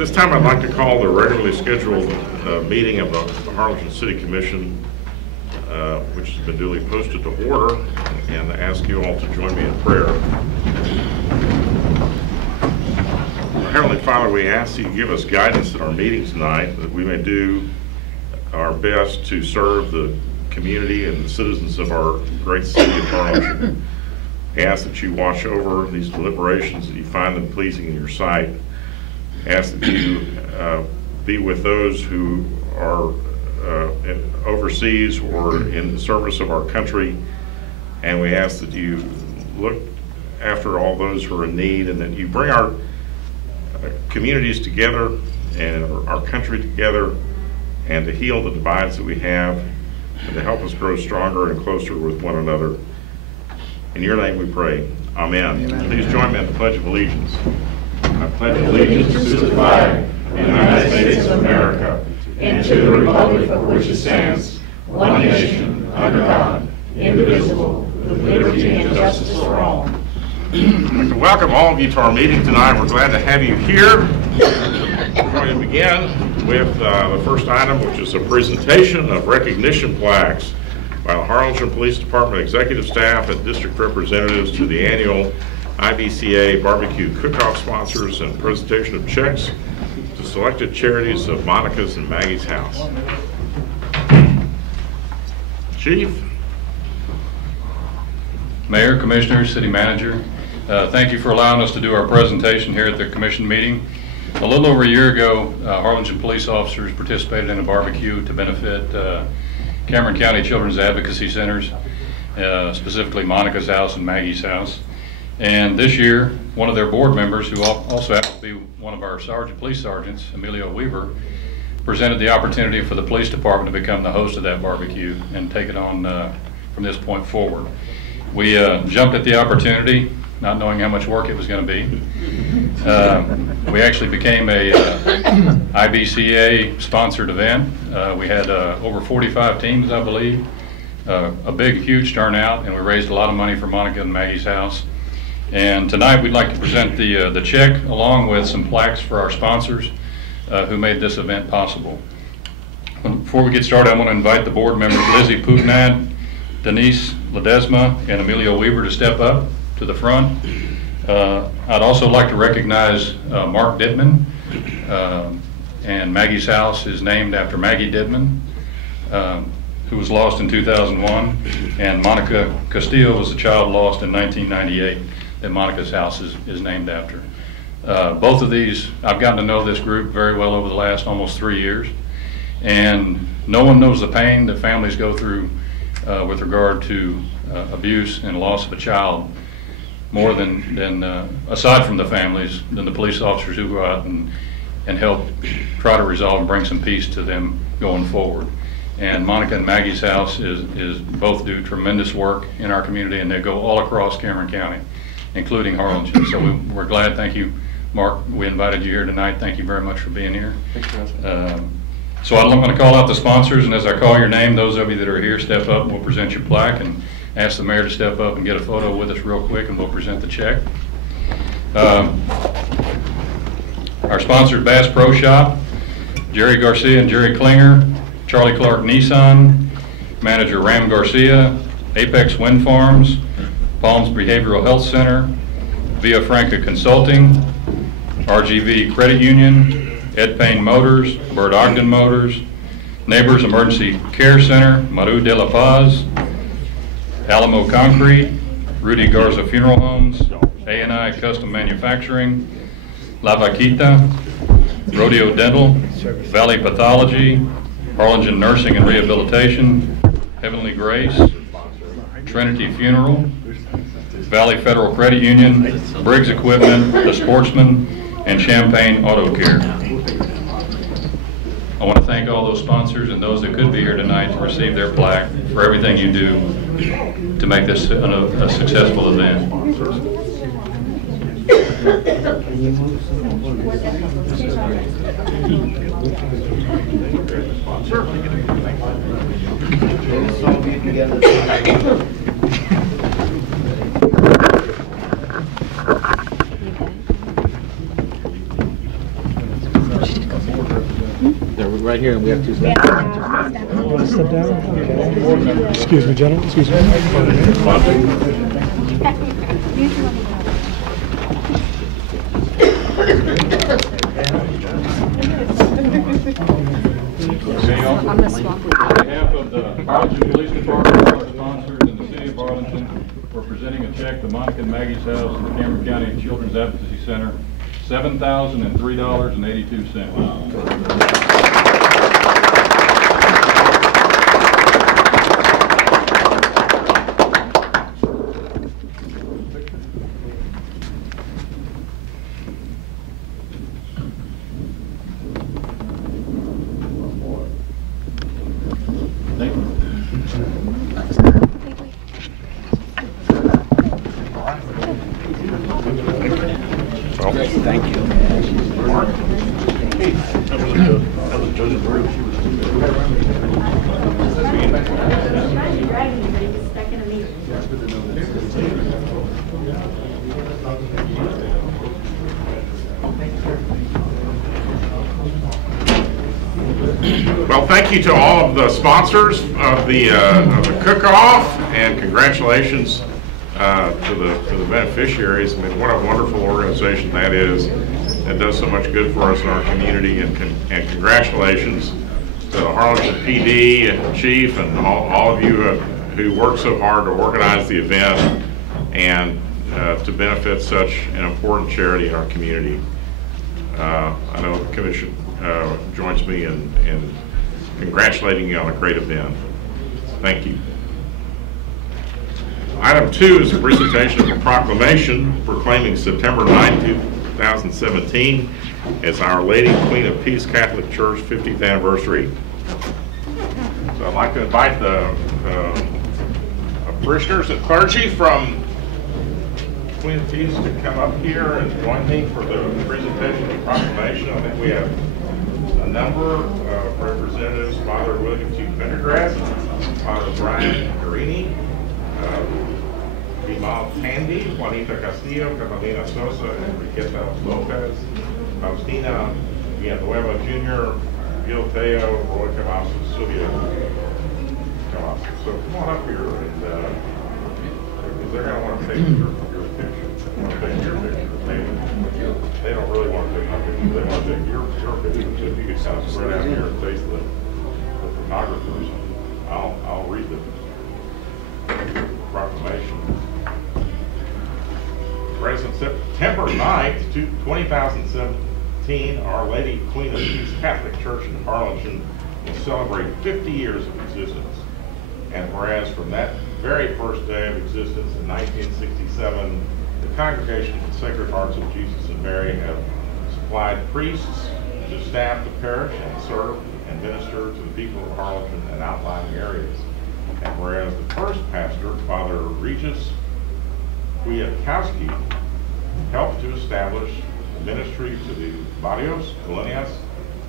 this time I'd like to call the regularly scheduled meeting of the Harlingen City Commission, which has been duly posted, to order, and ask you all to join me in prayer. Our Heavenly Father, we ask you to give us guidance in our meeting tonight, that we may do our best to serve the community and the citizens of our great city of Harlingen. We ask that you watch over these deliberations, that you find them pleasing in your sight. Ask that you be with those who are overseas or in the service of our country, and we ask that you look after all those who are in need, and that you bring our communities together and our country together, and to heal the divides that we have, and to help us grow stronger and closer with one another. In your name we pray. Amen. Amen. Please join me in the Pledge of Allegiance. I pledge allegiance to the flag of the United States of America and to the republic for which it stands, one nation, under God, indivisible, with liberty and justice for all. I'd like to welcome all of you to our meeting tonight. We're glad to have you here. We're going to begin with the first item, which is a presentation of recognition plaques by the Harlingen Police Department executive staff and district representatives to the annual IBCA barbecue cook-off sponsors, and presentation of checks to selected charities of Monica's and Maggie's House. Chief. Mayor, Commissioners, City Manager, thank you for allowing us to do our presentation here at the Commission meeting. A little over a year ago, Harlingen police officers participated in a barbecue to benefit Cameron County Children's Advocacy Centers, specifically Monica's House and Maggie's House. And this year, one of their board members, who also happens to be one of our police sergeants, Emilio Weaver, presented the opportunity for the police department to become the host of that barbecue and take it on from this point forward. We jumped at the opportunity, not knowing how much work it was going to be. We actually became a IBCA sponsored event. We had over 45 teams, I believe, a big, huge turnout, and we raised a lot of money for Monica and Maggie's House. And tonight we'd like to present the check along with some plaques for our sponsors who made this event possible. Before we get started, I want to invite the board members Lizzie Putinad, Denise Ledesma, and Emilio Weaver to step up to the front. I'd also like to recognize Mark Dittman, and Maggie's House is named after Maggie Dittman, who was lost in 2001, and Monica Castillo was a child lost in 1998 that Monica's House is named after. Both of these, I've gotten to know this group very well over the last almost 3 years, and no one knows the pain that families go through with regard to abuse and loss of a child more than aside from the families, than the police officers who go out and help try to resolve and bring some peace to them going forward. And Monica and Maggie's House is both do tremendous work in our community, and they go all across Cameron County, including Harlingen. So we're glad. Thank you, Mark. We invited you here tonight. Thank you very much for being here. So I'm going to call out the sponsors, and as I call your name, those of you that are here, step up and we'll present your plaque, and ask the mayor to step up and get a photo with us real quick, and we'll present the check. Our sponsors, Bass Pro Shop, Jerry Garcia and Jerry Klinger, Charlie Clark Nissan, manager Ram Garcia, Apex Wind Farms, Palms Behavioral Health Center, Via Franca Consulting, RGV Credit Union, Ed Payne Motors, Bert Ogden Motors, Neighbors Emergency Care Center, Maru de la Paz, Alamo Concrete, Rudy Garza Funeral Homes, A&I Custom Manufacturing, La Vaquita, Rodeo Dental, Valley Pathology, Harlingen Nursing and Rehabilitation, Heavenly Grace, Trinity Funeral, Valley Federal Credit Union, Briggs Equipment, The Sportsman, and Champaign Auto Care. I want to thank all those sponsors and those that could be here tonight to receive their plaque for everything you do to make this a successful event. right here, and we have to step down. Step down? Okay. Excuse me, gentlemen. Excuse me. On behalf of the Harlingen Police Department, our sponsors, and the City of Harlingen, we're presenting a check to Monica and Maggie's House and the Cameron County Children's Advocacy Center, $7,003.82. Thank you. Well, thank you to all of the sponsors of the cook-off, and congratulations to the beneficiaries. I mean, what a wonderful organization that is. It does so much good for us in our community, and congratulations to the Harlingen PD and Chief and all of you who worked so hard to organize the event and to benefit such an important charity in our community. I know the Commission joins me in congratulating you on a great event. Thank you. Item 2 is a presentation of a proclamation proclaiming September 9, 2017 as Our Lady Queen of Peace Catholic Church 50th anniversary. So I'd like to invite the parishioners and clergy from Queen of Peace to come up here and join me for the presentation of the proclamation. I think we have a number of representatives: Father William T. Pendergrass, Father Brian Carini, Imal Tandy, Juanita Castillo, Catalina Sosa, Enriqueta Lopez, Faustina Villanueva Jr., Gil Teo, Roy Cavazos, Sylvia Cavazos. So come on up here, and because they're going to want to take your picture. They want to take your picture. They don't really want to take my picture. They want to take your picture. So if you could kind of spread out here and face the photographers, I'll read the proclamation. Whereas on September 9th, 2017, Our Lady Queen of Peace Catholic Church in Harlingen will celebrate 50 years of existence. And whereas from that very first day of existence in 1967, the Congregation of the Sacred Hearts of Jesus and Mary have supplied priests to staff the parish and serve and minister to the people of Harlingen and outlying areas. And whereas the first pastor, Father Regis Kwiatkowski, helped to establish ministry to the barrios, colonias,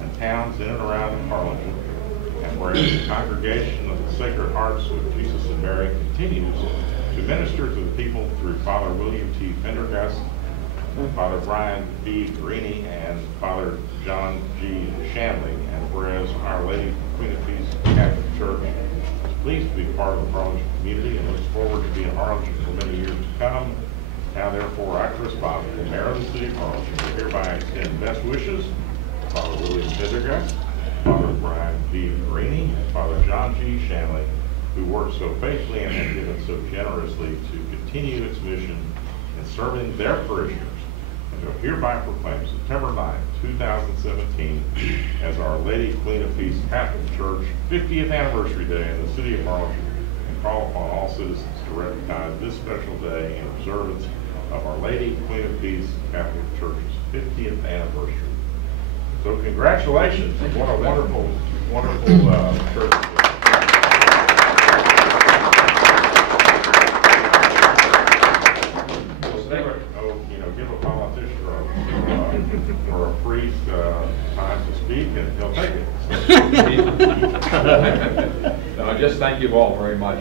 and towns in and around Harlingen. And whereas the Congregation of the Sacred Hearts of Jesus and Mary continues to minister to the people through Father William T. Pendergast, Father Brian B. Carini, and Father John G. Shanley. And whereas Our Lady Queen of Peace Catholic Church is pleased to be part of the Harlingen community and looks forward to being in Harlingen for many years to come. Now therefore, I, Chris Bob, the Mayor of the City of Harlingen, hereby extend best wishes to Father William Pendergast, Father Brian B. Carini, and Father John G. Shanley, who worked so faithfully and have given so generously to continue its mission in serving their parishioners, and to hereby proclaim September 9, 2017 as Our Lady Queen of Peace Catholic Church 50th Anniversary Day in the City of Harlingen, and call upon all citizens to recognize this special day in observance of Our Lady Queen of Peace Catholic Church's 50th Anniversary. So congratulations, what a wonderful, wonderful church. Give a politician or a priest time to speak, and he'll take it. No, just thank you all very much.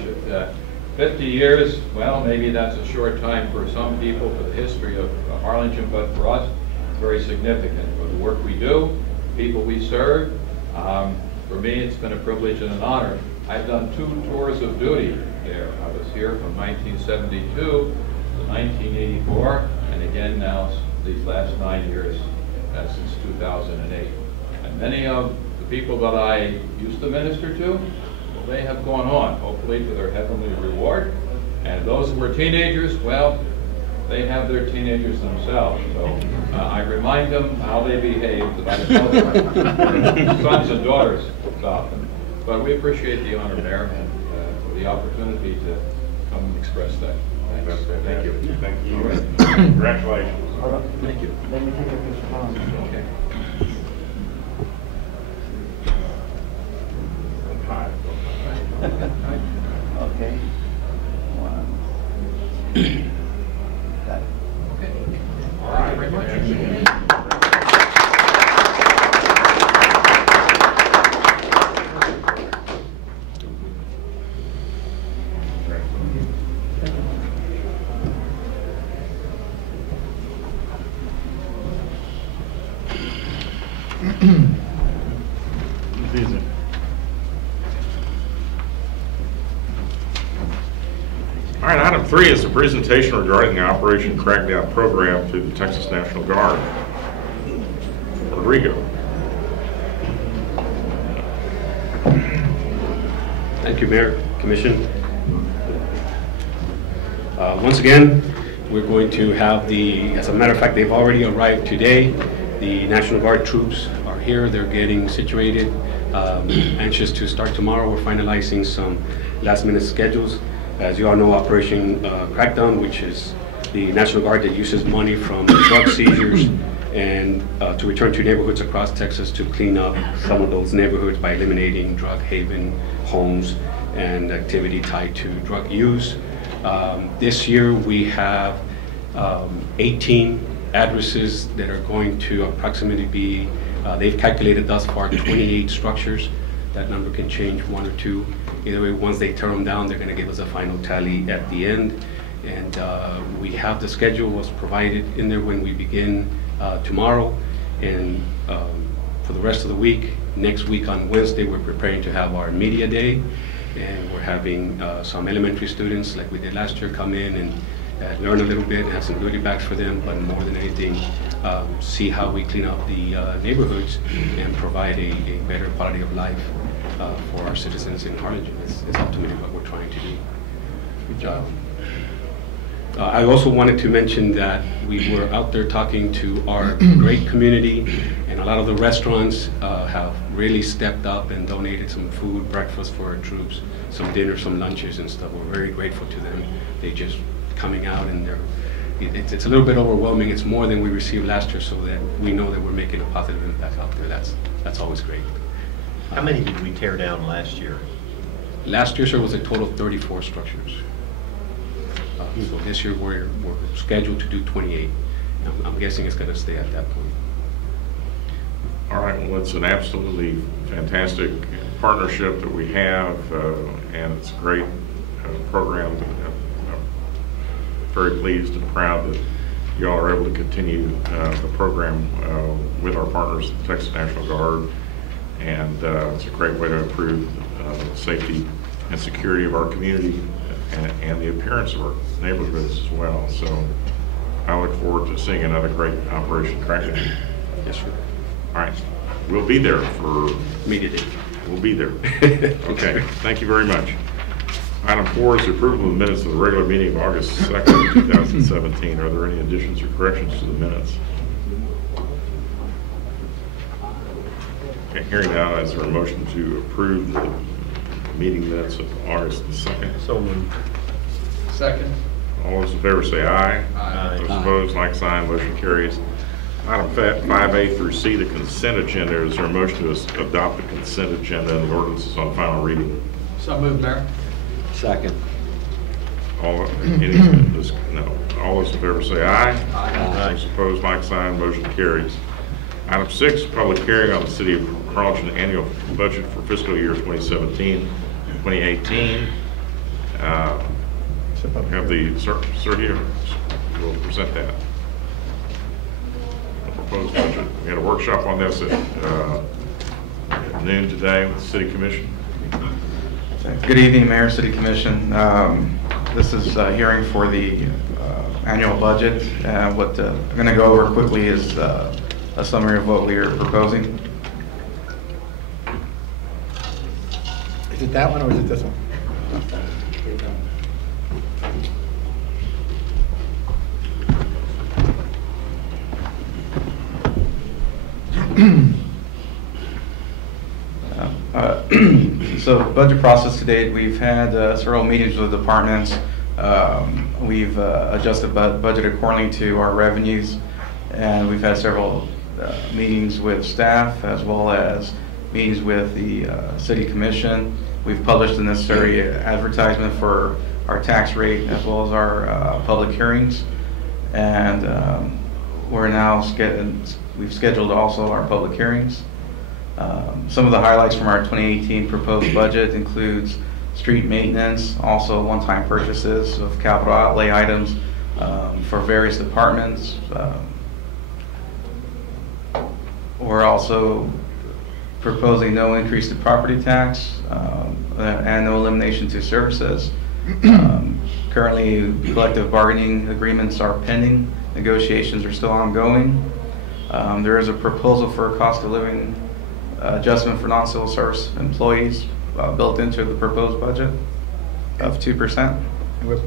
50 years, well, maybe that's a short time for some people for the history of Harlingen, but for us, it's very significant for the work we do, people we serve, For me, it's been a privilege and an honor. I've done 2 tours of duty there. I was here from 1972 to 1984, and again now these last 9 years since 2008. And many of the people that I used to minister to, well, they have gone on, hopefully to their heavenly reward. And those who were teenagers, well, they have their teenagers themselves. So I remind them how they behaved, that I tell their sons and daughters about them. But we appreciate the honor, Mayor, and for the opportunity to come and express that. Thanks. Thank you. Thank you. Congratulations. Thank you. Let me take a picture. Okay. Okay. One. Got it. Okay. All right. Very much. All right, item 3 is the presentation regarding the Operation Crackdown program through the Texas National Guard. Rodrigo. Thank you, Mayor, Commission. Once again, we're going to have as a matter of fact, they've already arrived today. The National Guard troops are here. They're getting situated, anxious to start tomorrow. We're finalizing some last-minute schedules. As you all know, Operation Crackdown, which is the National Guard that uses money from drug seizures and to return to neighborhoods across Texas to clean up some of those neighborhoods by eliminating drug haven homes and activity tied to drug use. This year we have 18 addresses that are going to approximately be, they've calculated thus far 28 structures. That number can change 1 or 2. Either way, once they tear them down, they're going to give us a final tally at the end. And we have the schedule was provided in there when we begin tomorrow. And for the rest of the week, next week on Wednesday, we're preparing to have our media day. And we're having some elementary students, like we did last year, come in and learn a little bit, have some goodie bags for them, but more than anything, see how we clean up the neighborhoods and provide a better quality of life for our citizens in Harlingen. It's ultimately what we're trying to do. Good job. I also wanted to mention that we were out there talking to our great community, and a lot of the restaurants have really stepped up and donated some food, breakfast for our troops, some dinner, some lunches and stuff. We're very grateful to them. They just coming out, and it's a little bit overwhelming. It's more than we received last year, so that we know that we're making a positive impact out there. That's always great. How many did we tear down last year? Last year, sir, was a total of 34 structures. So this year we're scheduled to do 28. I'm guessing it's going to stay at that point. All right, well, it's an absolutely fantastic partnership that we have, and it's a great program. I'm very pleased and proud that you all are able to continue the program with our partners, the Texas National Guard, and it's a great way to improve safety and security of our community and the appearance of our neighborhoods as well. So I look forward to seeing another great Operation Crackdown. Yes, sir. All right, we'll be there for Media day. We'll be there. Okay, thank you very much. Item 4 is the approval of the minutes of the regular meeting of August 2nd, 2017. Are there any additions or corrections to the minutes? Okay, hearing now, is there a motion to approve the meeting minutes of August the 2nd? So moved. Second. All those in favor say aye. Aye. Those opposed, like sign, motion carries. Item 5A through C, the consent agenda. Is there a motion to adopt the consent agenda and the ordinances on final reading? So moved, Mayor. Second. All those in favor say aye. Aye. Those opposed, like sign, motion carries. Item 6, public hearing on the City of Harlingen annual budget for fiscal year 2017-2018. Have the sir here will present that. The proposed budget. We had a workshop on this at afternoon today with the City Commission. Good evening, Mayor, City Commission. This is a hearing for the annual budget. What I'm going to go over quickly is a summary of what we are proposing. Is it that one or is it this one? So budget process to date, we've had several meetings with departments. We've adjusted budget accordingly to our revenues, and we've had several meetings with staff as well as meetings with the City Commission. We've published the necessary advertisement for our tax rate as well as our public hearings, and we're now we've scheduled also our public hearings. Some of the highlights from our 2018 proposed budget includes street maintenance, also one-time purchases of capital outlay items for various departments. We're also proposing no increase to property tax and no elimination to services. Currently, collective bargaining agreements are pending. Negotiations are still ongoing. There is a proposal for a cost of living adjustment for non-civil service employees built into the proposed budget of 2%. And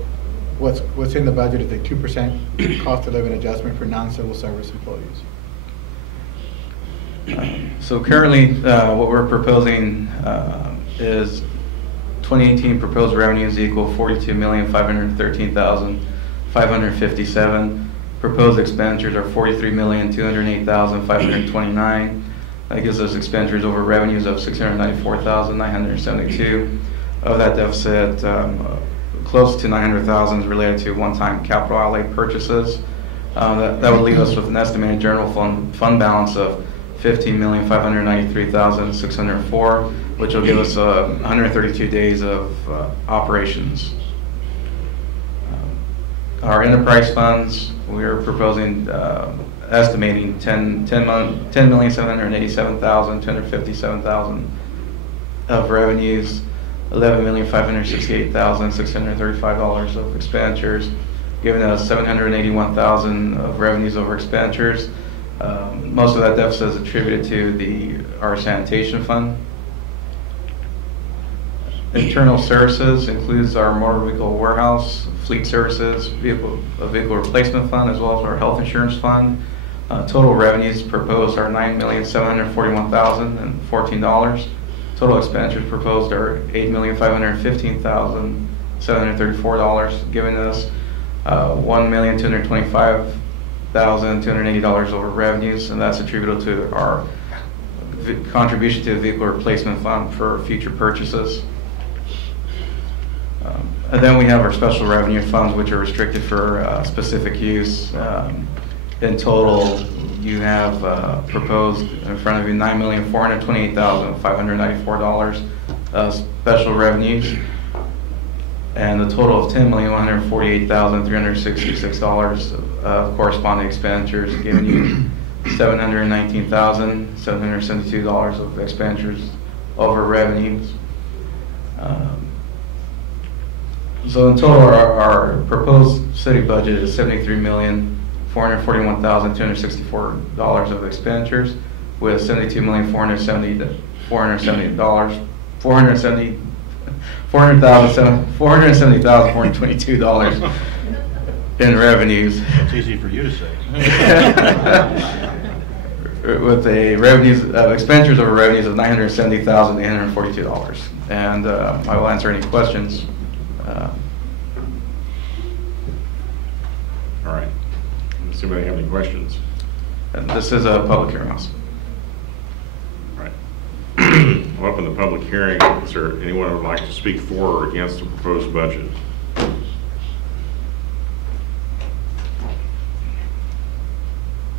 what's in the budget is a 2% cost of living adjustment for non-civil service employees. So currently, what we're proposing is 2018 proposed revenues equal $42,513,557. Proposed expenditures are $43,208,529. That gives us expenditures over revenues of $694,972. Of that deficit, close to $900,000 is related to one-time capital outlay purchases. That would leave us with an estimated general fund balance of $15,593,604, which will give us 132 days of operations. Our enterprise funds, we are proposing estimating $10,787,257 of revenues, $11,568,635 of expenditures, giving us $781,000 of revenues over expenditures. Most of that deficit is attributed to our sanitation fund. Internal services includes our motor vehicle warehouse, fleet services, vehicle replacement fund, as well as our health insurance fund. Total revenues proposed are $9,741,014. Total expenditures proposed are $8,515,734, giving us $1,225,280 over revenues, and that's attributable to our contribution to the vehicle replacement fund for future purchases. And then we have our special revenue funds, which are restricted for specific use. In total, you have proposed in front of you $9,428,594 special revenues, and a total of $10,148,366 of corresponding expenditures, giving you $719,772 of expenditures over revenues. So in total, our proposed city budget is $73,441,264 of expenditures, with $470,422 in revenues. It's easy for you to say. With a expenditures over revenues of $970,842. And I will answer any questions. All right. Does anybody have any questions? And this is a public hearing also. All right. We'll open the public hearing. Is there anyone who would like to speak for or against the proposed budget?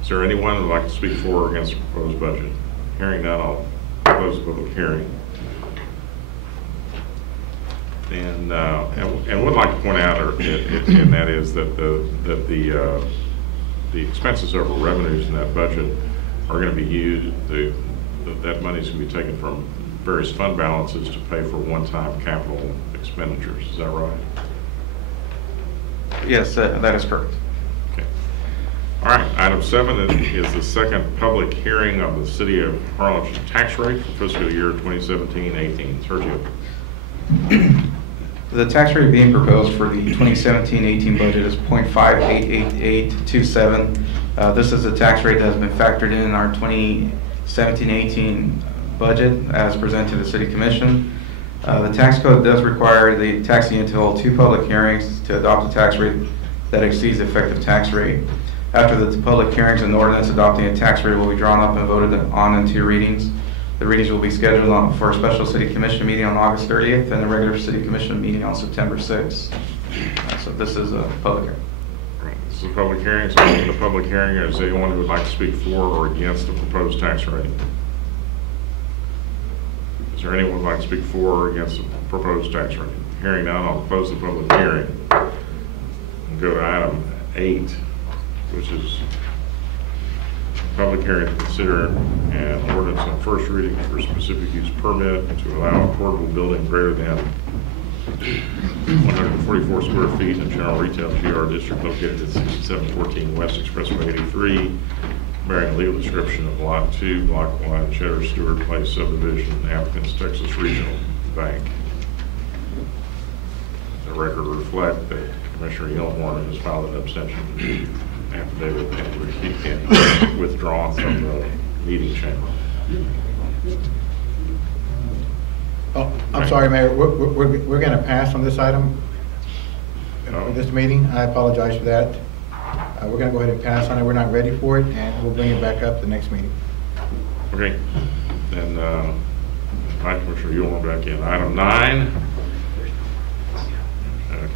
Is there anyone who would like to speak for or against the proposed budget? Hearing none, I'll close the public hearing. And would like to point out, and that is that the expenses over revenues in that budget are going to be used. The that money's going to be taken from various fund balances to pay for one-time capital expenditures. Is that right? Yes, that is correct. Okay. All right, item 7 is the second public hearing of the City of Harlingen tax rate for fiscal year 2017-18. Sergio. The tax rate being proposed for the 2017-18 budget is 0.588827. This is a tax rate that has been factored in our 2017-18 budget as presented to the City Commission. The tax code does require the taxing to hold 2 public hearings to adopt a tax rate that exceeds the effective tax rate. After the public hearings, an ordinance adopting a tax rate will be drawn up and voted on in 2 readings. The readings will be scheduled for a special City Commission meeting on August 30th and a regular City Commission meeting on September 6th. So this is a public hearing. This is a public hearing. So in the public hearing, is anyone who would like to speak for or against the proposed tax rate? Is there anyone who would like to speak for or against the proposed tax rate? Hearing none, I'll close the public hearing and go to item 8, which is public hearing to consider an ordinance on first reading for specific use permit to allow a portable building greater than 144 square feet in general retail GR district located at 6714 West Expressway 83, bearing a legal description of Lot 2, Block 1, Cheddar Stewart Place subdivision, applicants Texas Regional Bank. The record will reflect that Commissioner Yellowhorn has filed an abstention affidavit and withdrawn from the meeting chamber. Oh, I'm sorry, Mayor, we're going to pass on this item for this meeting. I apologize for that. We're going to go ahead and pass on it. We're not ready for it, and we'll bring it back up the next meeting. Okay, then Commissioner Yulman back in. Item 9,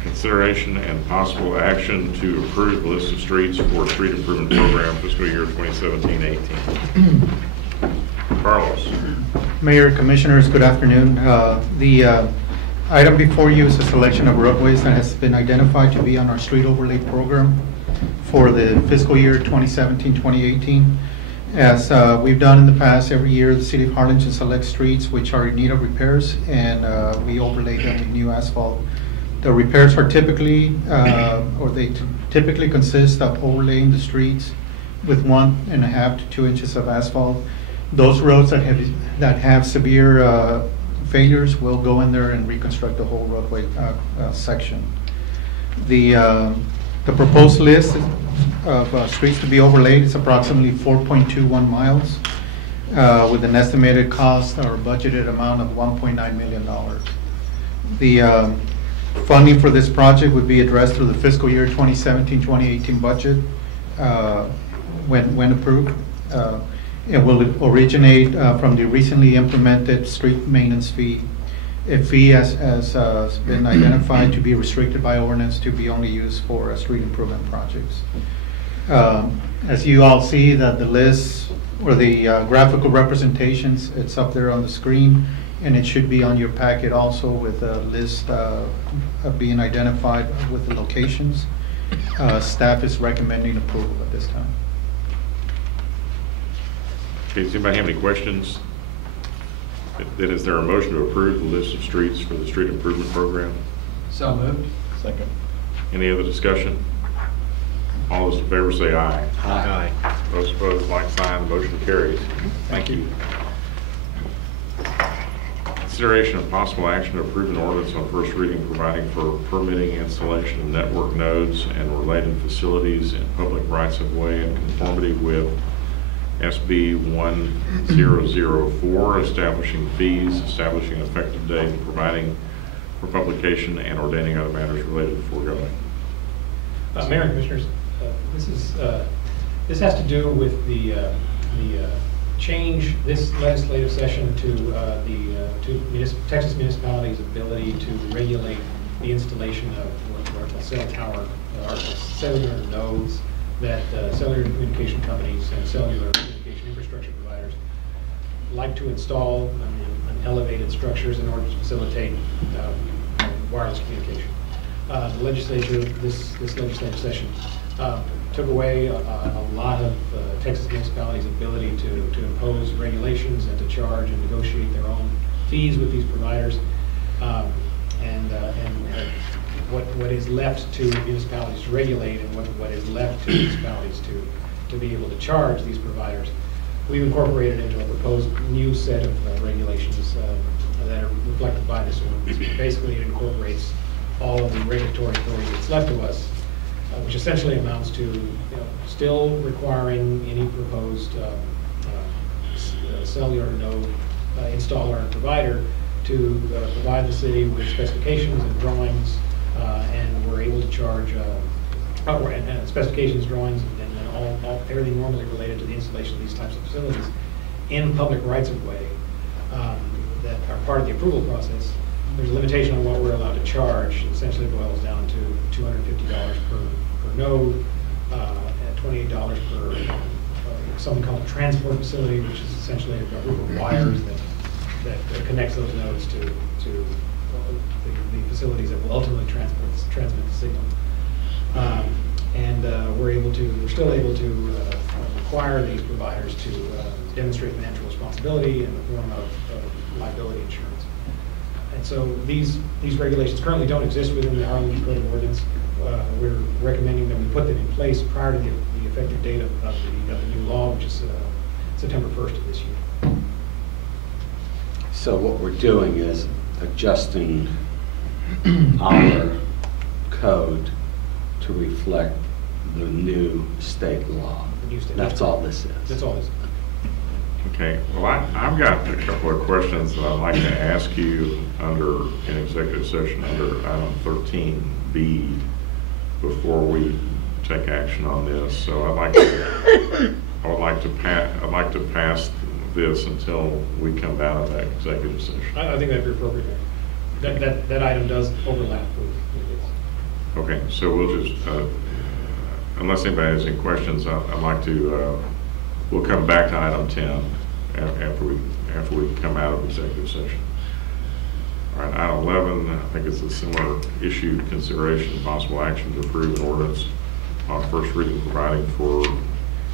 consideration and possible action to approve the list of streets for street improvement program fiscal year 2017-18. Carlos. Mayor, Commissioners, good afternoon. The item before you is a selection of roadways that has been identified to be on our street overlay program for the fiscal year 2017-2018. As we've done in the past, every year the City of Harlingen selects streets which are in need of repairs, and we overlay them with new asphalt. The repairs are typically, they typically consist of overlaying the streets with 1.5 to 2 inches of asphalt. Those roads that have severe failures will go in there and reconstruct the whole roadway section. The proposed list of streets to be overlaid is approximately 4.21 miles with an estimated cost or budgeted amount of $1.9 million. The funding for this project would be addressed through the fiscal year 2017-2018 budget when approved. It will originate from the recently implemented street maintenance fee. A fee has been identified to be restricted by ordinance to be only used for street improvement projects. As you all see, that the list or the graphical representations, it's up there on the screen, and it should be on your packet also with a list of being identified with the locations. Staff is recommending approval at this time. Okay, does anybody have any questions? Then is there a motion to approve the list of streets for the street improvement program? So moved. Second. Any other discussion? All those in favor say aye. Aye. Those opposed, like sign. The motion carries. Thank you. Consideration of possible action to approve an ordinance on first reading providing for permitting installation of network nodes and related facilities in public rights of way in conformity with SB 1004, establishing fees, establishing an effective date, providing for publication, and ordaining other matters related to foregoing. Mayor and Commissioners, this has to do with the change this legislative session to Texas municipalities' ability to regulate the installation of what cell tower or cellular nodes that cellular communication companies and cellular communication infrastructure providers like to install on elevated structures in order to facilitate wireless communication. The legislature, this legislative session, took away a lot of Texas municipalities' ability to impose regulations and to charge and negotiate their own fees with these providers. What is left to municipalities to regulate and what is left to municipalities to be able to charge these providers. We've incorporated into a proposed new set of regulations that are reflected by this ordinance. Basically, it incorporates all of the regulatory authority that's left to us, which essentially amounts to still requiring any proposed cellular node installer and provider to provide the city with specifications and drawings, and we're able to charge and specifications, drawings, and everything normally related to the installation of these types of facilities in public rights of way that are part of the approval process. There's a limitation on what we're allowed to charge. It essentially boils down to $250 per node, and $28 per something called a transport facility, which is essentially a group of wires that connects those nodes to the facilities that will ultimately transmit the signal. We're still able to require these providers to demonstrate financial responsibility in the form of liability insurance. And so these regulations currently don't exist within the Harlingen Code of Ordinance. We're recommending that we put them in place prior to the effective date of the new law, which is September 1st of this year. So what we're doing is adjusting our code to reflect the new state law. The new state That's law. all this is. That's all this is. Okay, well, I've got a couple of questions that I'd like to ask you in executive session under item 13B before we take action on this. So I'd like to pass this until we come out of that executive session. I think that'd be appropriate. That item does overlap with this. Okay, so we'll just, unless anybody has any questions, I'd like to, we'll come back to item 10 after we come out of executive session. All right, item 11, I think it's a similar issue, consideration of possible action to approve an ordinance on first reading providing for,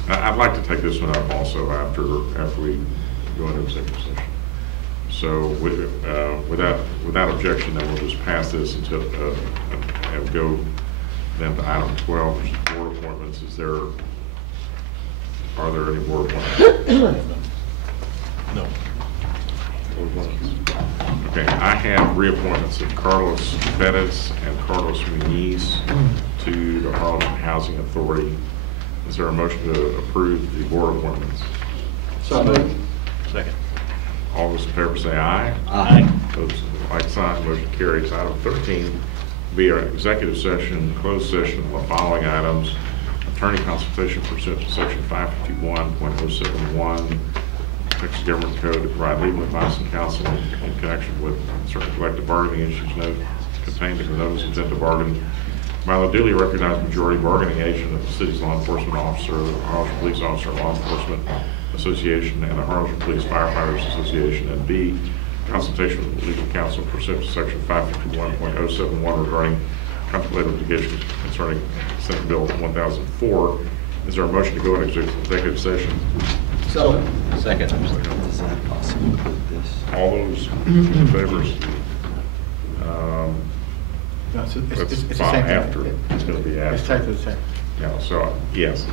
I'd like to take this one up also after we go into executive session. So without objection, then we'll just pass this until and go then to item 12, which is board appointments. Are there any board appointments? No. Board appointments. Okay, I have reappointments of Carlos Bettis and Carlos Muniz to the Harlingen Housing Authority. Is there a motion to approve the board appointments? So moved. Second. All those in favor say aye. Aye. Those like sign, motion carries. Item 13, be our executive session, closed session on the following items. Attorney consultation pursuant to section 551.071, Texas Government Code to provide legal advice and counsel in connection with certain collective bargaining issues contained in the notice of intent to bargain by the duly recognized majority bargaining agent of the city's law enforcement officer, the Harlingen Police Officer Law Enforcement Association, and the Harlingen Police Firefighters Association, and B, consultation with legal counsel pursuant to section 551.071 regarding contemplated litigation concerning Senate Bill 1004. Is there a motion to go into executive session? So Second. is that possible to include this? All those in favor? No, it's the It's same thing. after. It's going to be after. It's exactly the same. Yeah, so, yes.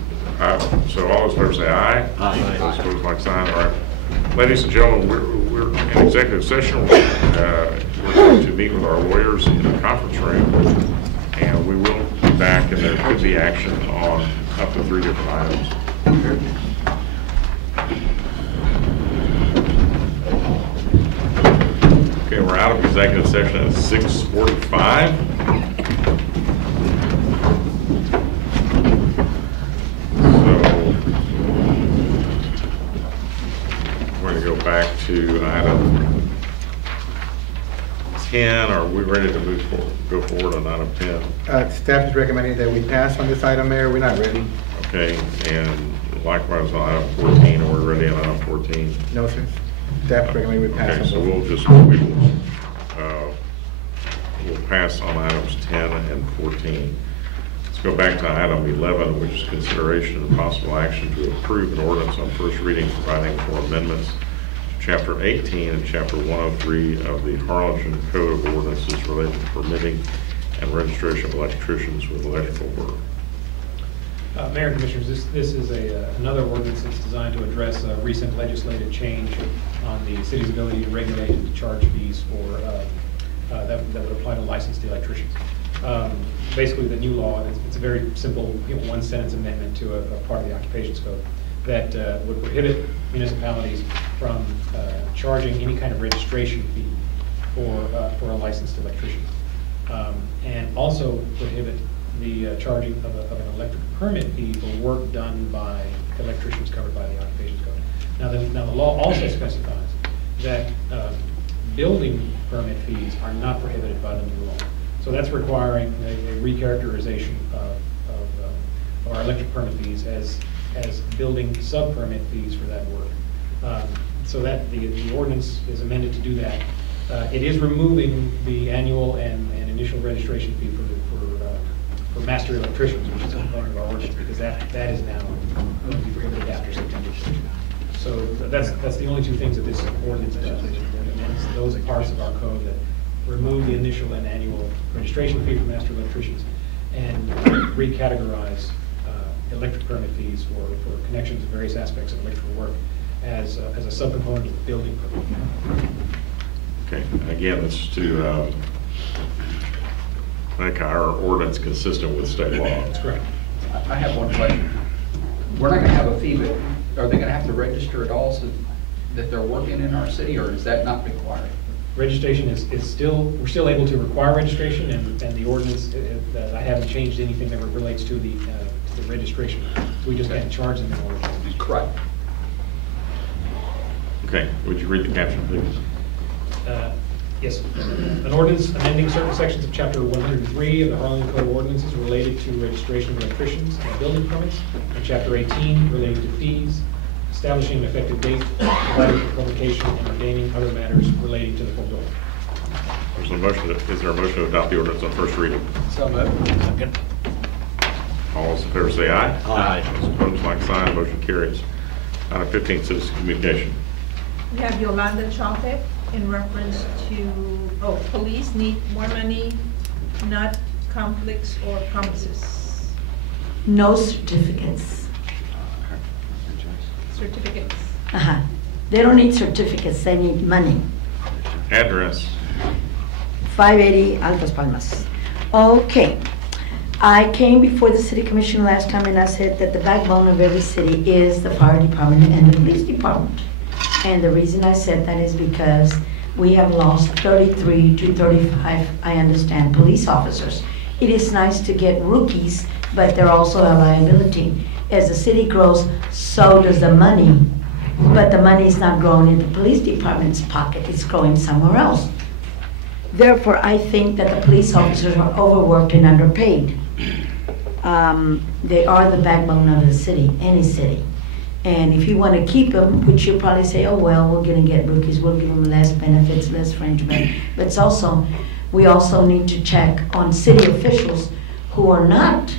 So all those in favor say aye. Aye. Those opposed, like sign. All right. Ladies and gentlemen, we're in executive session. We're going to meet with our lawyers in the conference room, and we will be back, and there could be action on up to 3 different items. Okay, we're out of executive session at 6:45. We're going to go back to item 10. Are we ready to go forward on item 10? Staff is recommending that we pass on this item, Mayor. We're not ready. Okay, and likewise on item 14. Are we ready on item 14? No, sir. Staff is recommending we pass Okay, on so both. we'll pass on items 10 and 14. Let's Go back to item 11, which is consideration and possible action to approve an ordinance on first reading providing for amendments to Chapter 18 and Chapter 103 of the Harlingen Code of Ordinances related to permitting and registration of electricians with electrical work. Mayor and Commissioners, this is another ordinance that's designed to address a recent legislative change on the city's ability to regulate and to charge fees for that would apply to licensed electricians. Basically, the new law, and it's a very simple, one-sentence amendment to a part of the occupations code that would prohibit municipalities from charging any kind of registration fee for a licensed electrician, and also prohibit the charging of an electric permit fee for work done by electricians covered by the occupations code. Now the law also specifies that building permit fees are not prohibited by the new law. So that's requiring a recharacterization of our electric permit fees as building sub-permit fees for that work. So that the ordinance is amended to do that. It is removing the annual and initial registration fee for master electricians, which is a component of our ordinance, because that is now going to be prohibited after September 1st. So that's the only two things that this ordinance does. It's those parts of our code that remove the initial and annual registration fee for master electricians and recategorize electric permit fees for connections and various aspects of electrical work as a subcomponent of building permit. Okay, again, it's to make our ordinance consistent with state law. That's correct. I have one question. We're not going to have a fee, but are they going to have to register at all so that they're working in our city, or is that not required? Registration is still, we're still able to require registration, and the ordinance, I haven't changed anything that relates to the registration. We just can't charge them in order to. Correct. Okay, would you read the caption, please? Yes. An ordinance amending certain sections of Chapter 103 of the Harlingen Code of Ordinances related to registration of electricians and building permits, and Chapter 18 related to fees, establishing an effective date, providing for publication, and ordaining other matters relating to the foregoing. Is there a motion to adopt the ordinance on first reading? So moved. Second. All those in favor say aye. Aye. Those opposed, like sign. Motion carries. Item 15, citizen communication. We have Yolanda Chalpe in reference to, police need more money, not conflicts or promises. No certificates. Certificates. They don't need certificates, they need money. Address. 580 Altas Palmas. Okay. I came before the city commission last time and I said that the backbone of every city is the fire department and the police department. And the reason I said that is because we have lost 33 to 35, I understand, police officers. It is nice to get rookies, but they're also a liability. As the city grows, so does the money. But the money is not growing in the police department's pocket, it's growing somewhere else. Therefore, I think that the police officers are overworked and underpaid. They are the backbone of the city, any city. And if you want to keep them, which you'll probably say, oh, well, we're going to get rookies, we'll give them less benefits, less fringe benefits. But it's also, we also need to check on city officials who are not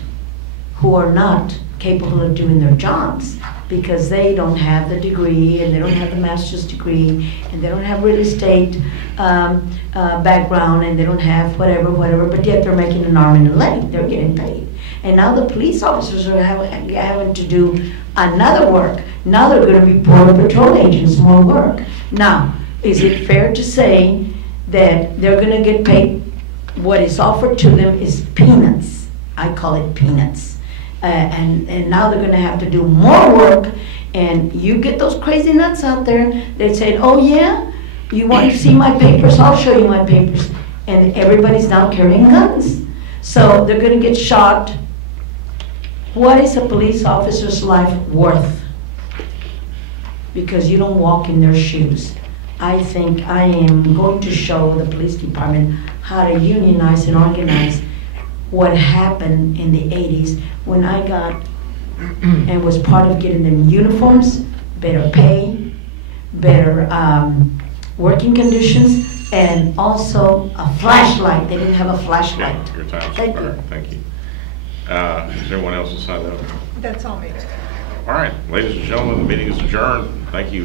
capable of doing their jobs because they don't have the degree and they don't have the master's degree and they don't have real estate background and they don't have whatever, but yet they're making an arm and a leg, they're getting paid. And now the police officers are having to do another work. Now they're going to be border patrol agents, more work. Now, is it fair to say that they're going to get paid, what is offered to them is peanuts? I call it peanuts. And now they're going to have to do more work. And you get those crazy nuts out there that say, oh yeah, you want to see my papers? I'll show you my papers. And everybody's now carrying guns. So they're going to get shot. What is a police officer's life worth? Because you don't walk in their shoes. I think I am going to show the police department how to unionize and organize what happened in the 80s when I got and was part of getting them uniforms, better pay, better working conditions, and also a flashlight. They didn't have a flashlight. Yeah, your time's Thank expired. you. Thank you. Is there anyone else that signed up? That's all, Mayor. All right, ladies and gentlemen, the meeting is adjourned. Thank you.